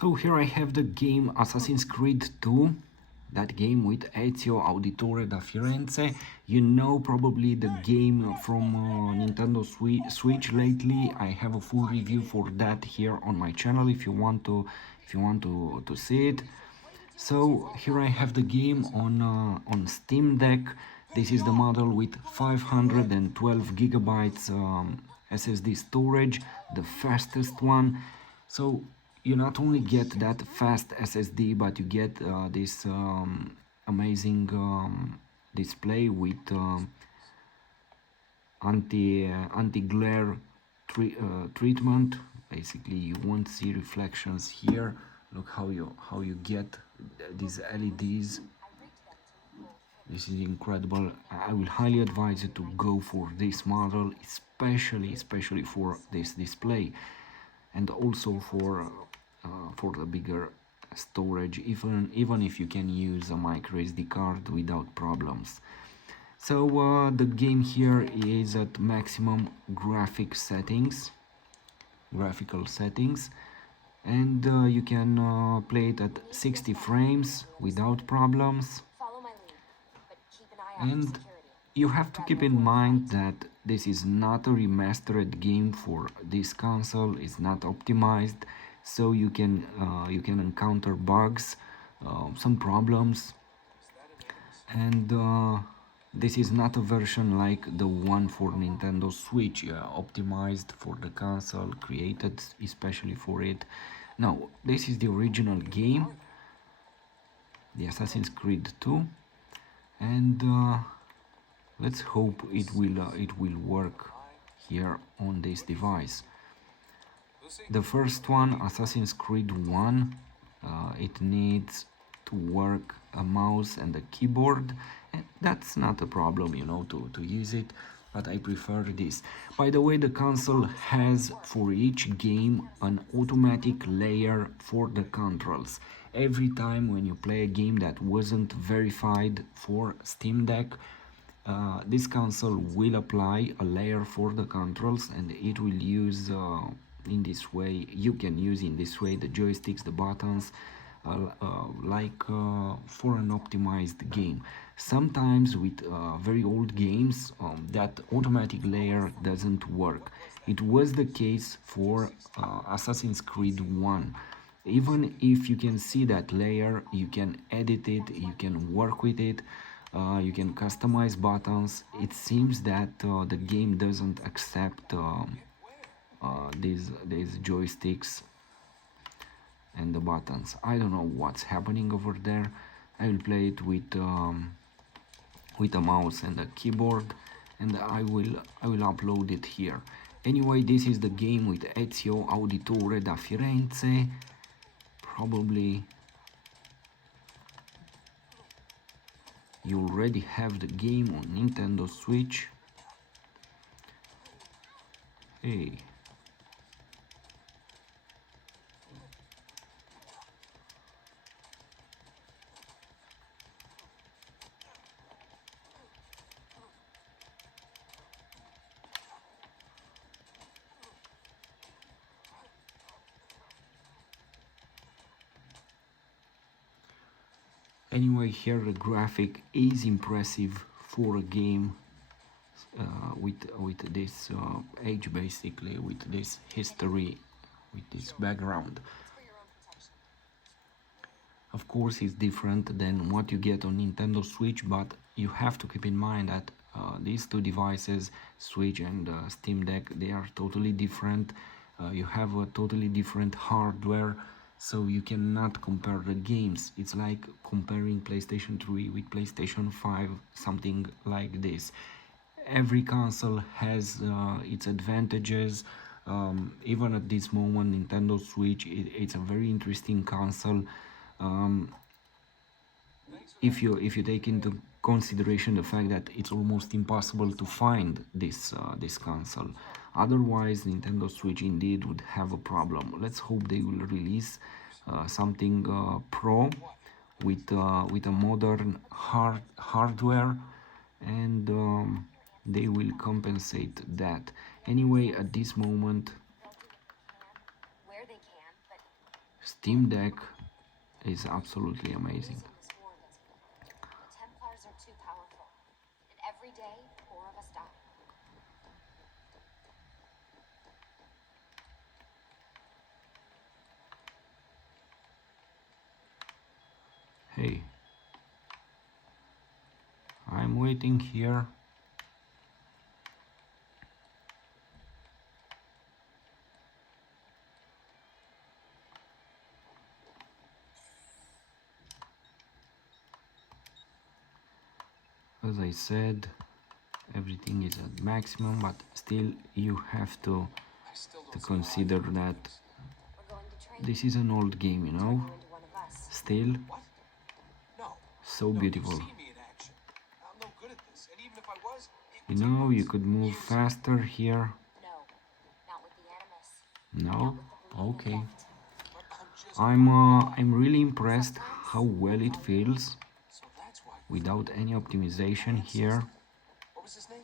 So here I have the game Assassin's Creed 2, that game with Ezio Auditore da Firenze. You know probably the game from Nintendo Switch lately. I have a full review for that here on my channel if you want to see it. So here I have the game on Steam Deck. This is the model with 512 gigabytes SSD storage, the fastest one. So you not only get that fast SSD, but you get this amazing display with anti-glare treatment. Basically, you won't see reflections here. Look how you get these LEDs. This is incredible. I will highly advise you to go for this model, especially for this display, and also for the bigger storage, even if you can use a micro SD card without problems. So the game here is at maximum graphical settings, and you can play it at 60 frames without problems. And you have to keep in mind that this is not a remastered game for this console. It's not optimized, so you can encounter bugs, some problems, and this is not a version like the one for Nintendo Switch, optimized for the console, created especially for it. No, this is the original game, the Assassin's Creed 2, and let's hope it will work here on this device. The first one, Assassin's Creed 1, it needs to work a mouse and a keyboard, and that's not a problem, to use it, but I prefer this. By the way, the console has for each game an automatic layer for the controls. Every time when you play a game that wasn't verified for Steam Deck, this console will apply a layer for the controls, and it will use in this way you can use in this way the joysticks, the buttons, like for an optimized game. Sometimes with very old games, that automatic layer doesn't work. It was the case for Assassin's Creed 1. Even if you can see that layer, you can edit it, you can work with it, you can customize buttons. It seems that the game doesn't accept these joysticks and the buttons. I don't know what's happening over there. I will play it with a mouse and a keyboard, and I will upload it here. Anyway, this is the game with Ezio Auditore da Firenze. Probably you already have the game on Nintendo Switch. Hey. Anyway, here the graphic is impressive for a game with this age, basically, with this history, with this background. Of course, it's different than what you get on Nintendo Switch, but you have to keep in mind that these two devices, Switch and Steam Deck, they are totally different. You have a totally different hardware, so you cannot compare the games. It's like comparing PlayStation 3 with PlayStation 5, something like this. Every console has its advantages. Even at this moment, Nintendo Switch, it's a very interesting console. Um, if you take into consideration the fact that it's almost impossible to find this console. Otherwise, Nintendo Switch indeed would have a problem. Let's hope they will release something pro with a modern hardware, and they will compensate that. Anyway, at this moment, Steam Deck is absolutely amazing. Losing this war doesn't work. The Templars are too powerful, and every day, 4 of us die. Hey, I'm waiting here. As I said, everything is at maximum, but still you have to consider that We're going to train. this is an old game, you know. Turn you into one of us. Still What? No. so No, beautiful. you've seen me in action. I'm no good at this, and even if I was, it You would take know, you months, could move years. faster here. No, not with the Animus. No? Not with the bleeding Okay. effect. But I'm just one guy. I'm really impressed how well it feels So that's why. without any optimization here. What was his name?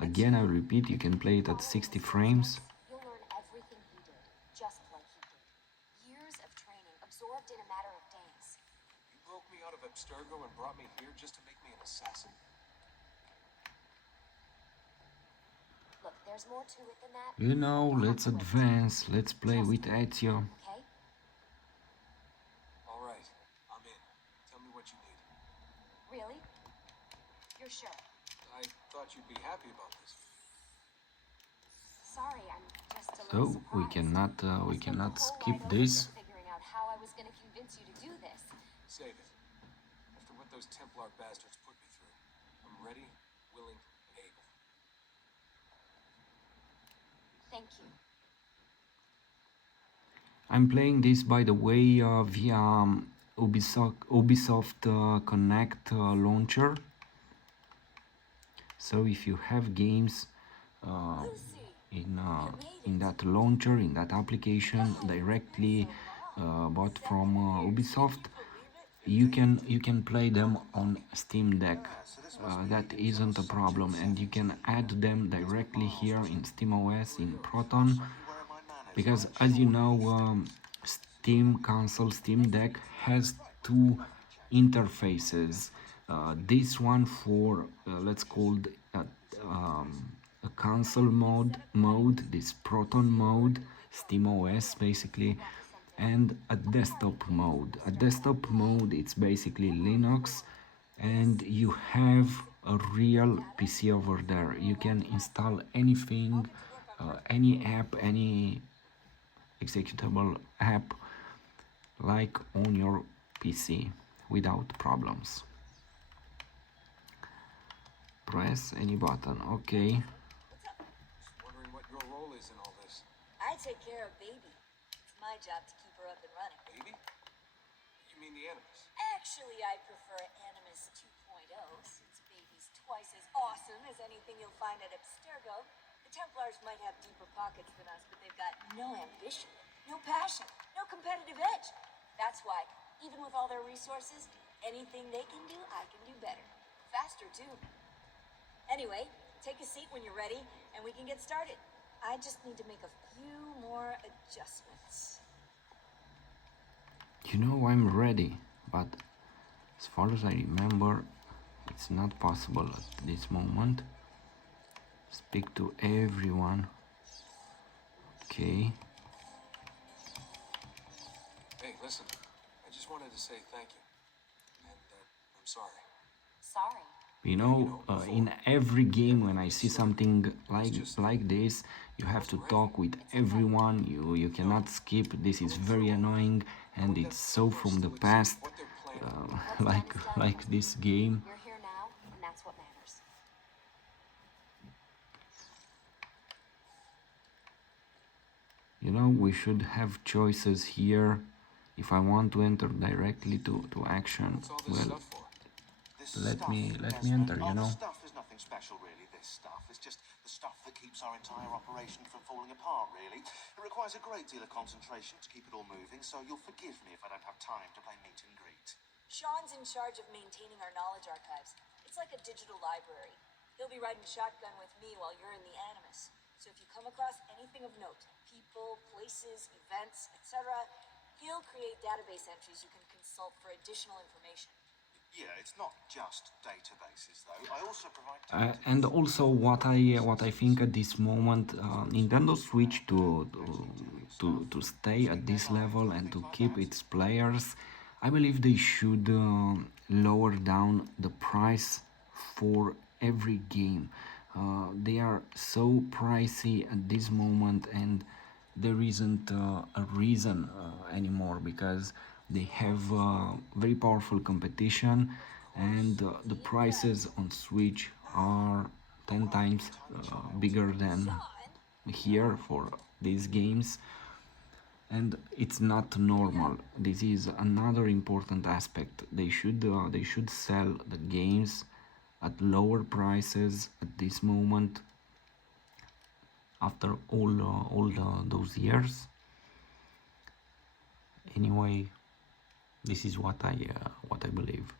Again, I repeat, you can play it at 60 frames. You'll learn everything he did, just like he did. Years of training, absorbed in a matter of days. You broke me out of Abstergo and brought me here just to make me an assassin? Look, there's more to it than that. You know, let's advance, let's play with Ezio. Okay? All right, I'm in. Tell me what you need. Really? You're sure? I thought you'd be happy about this. Sorry, I'm just a So little we surprised. we I spent cannot the whole skip ride over this. here figuring out how I was going to convince you to do this. Save it. After what those Templar bastards put me through, I'm ready, willing, and able. Thank you. I'm playing this, by the way, via Ubisoft Connect launcher. So if you have games uh, in that launcher, in that application, directly bought from Ubisoft, you can play them on Steam Deck. That isn't a problem, and you can add them directly here in SteamOS in Proton, because as you know, Steam console, Steam Deck has two interfaces. This one for let's call it a console mode, this Proton mode, SteamOS basically, and a desktop mode. A desktop mode, it's basically Linux, and you have a real PC over there. You can install anything, any app, any executable app like on your PC without problems. Press any button. Okay. Just wondering what your role is in all this. I take care of Baby. It's my job to keep her up and running. Baby? You mean the Animus? Actually, I prefer Animus 2.0, since Baby's twice as awesome as anything you'll find at Abstergo. The Templars might have deeper pockets than us, but they've got no ambition, no passion, no competitive edge. That's why, even with all their resources, anything they can do, I can do better. Faster, too. Anyway, take a seat when you're ready, and we can get started. I just need to make a few more adjustments. You know, I'm ready, but as far as I remember, it's not possible at this moment. Speak to everyone. Okay. Hey, listen. I just wanted to say thank you. And I'm sorry. Sorry. You know, in every game when I see something like this, you have to talk with everyone. You cannot skip. This is very annoying, and it's so from the past, What they're planning. like this game. You're here now, and that's what matters. You know, we should have choices here. If I want to enter directly to action, What's all this well, stuff for? let me enter, you know. The stuff is nothing special, really, this stuff. It's just the stuff that keeps our entire operation from falling apart, really. It requires a great deal of concentration to keep it all moving, so you'll forgive me if I don't have time to play meet and greet. Sean's in charge of maintaining our knowledge archives. It's like a digital library. He'll be riding shotgun with me while you're in the Animus. So if you come across anything of note, people, places, events, etc., he'll also create database entries you can consult for additional information. Yeah, it's not just databases, though. I also provide And also what I think at this moment, Nintendo Switch to stay at this level and to keep its players, I believe they should lower down the price for every game. They are so pricey at this moment, and there isn't a reason anymore, because they have very powerful competition, and the prices on Switch are 10 times bigger than here for these games, and it's not normal. This is another important aspect. They should sell the games at lower prices at this moment, after all those years. Anyway, this is what I believe.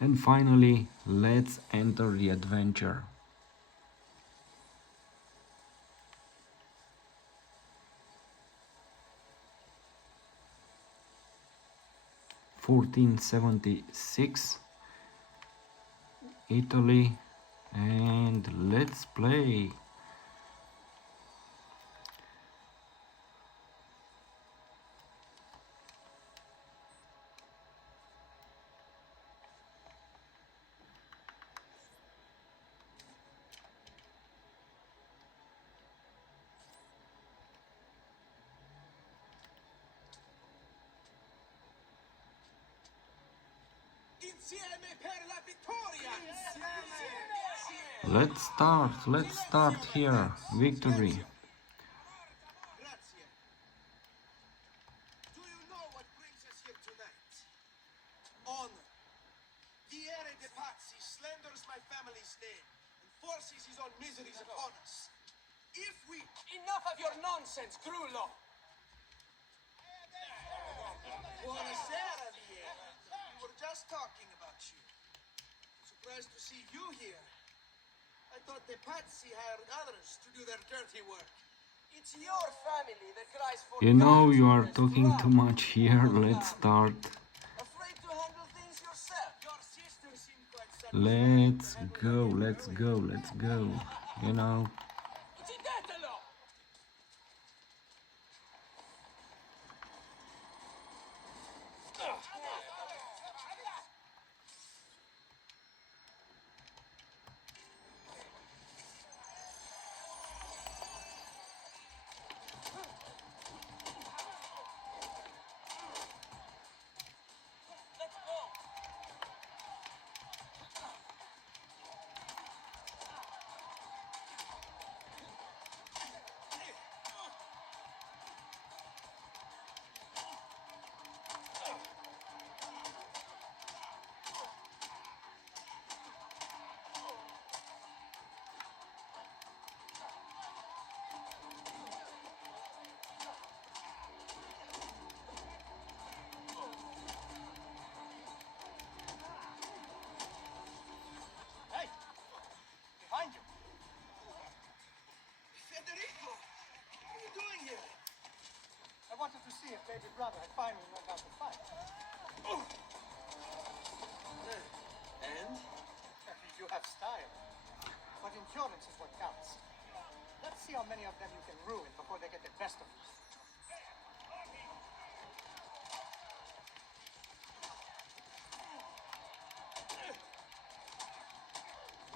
And finally, let's enter the adventure. (1476) Italy, and let's play. Insieme per la vittoria! Let's start here. Victory. Grazie. Do you know what brings us here tonight? Honor. Viere de Pazzi slanders my family's name and forces his own miseries upon us. If we... Enough of your nonsense, Grullo! Buonasera, Viera. We were just talking about you. Surprised to see you here. I thought the Pazzi hired others to do their dirty work. It's your family that cries for You know God you are in this talking too drama. much here. Let's start. Afraid to handle things yourself. Your sister seemed quite Let's satisfied to go. handle Let's go. Let's go. You know. Uccidetelo! Hey! Behind you! Federico! What are you doing here? I wanted to see if baby brother had finally learned how to fight. And? You have style. But endurance is what counts. Let's see how many of them you can ruin before they get the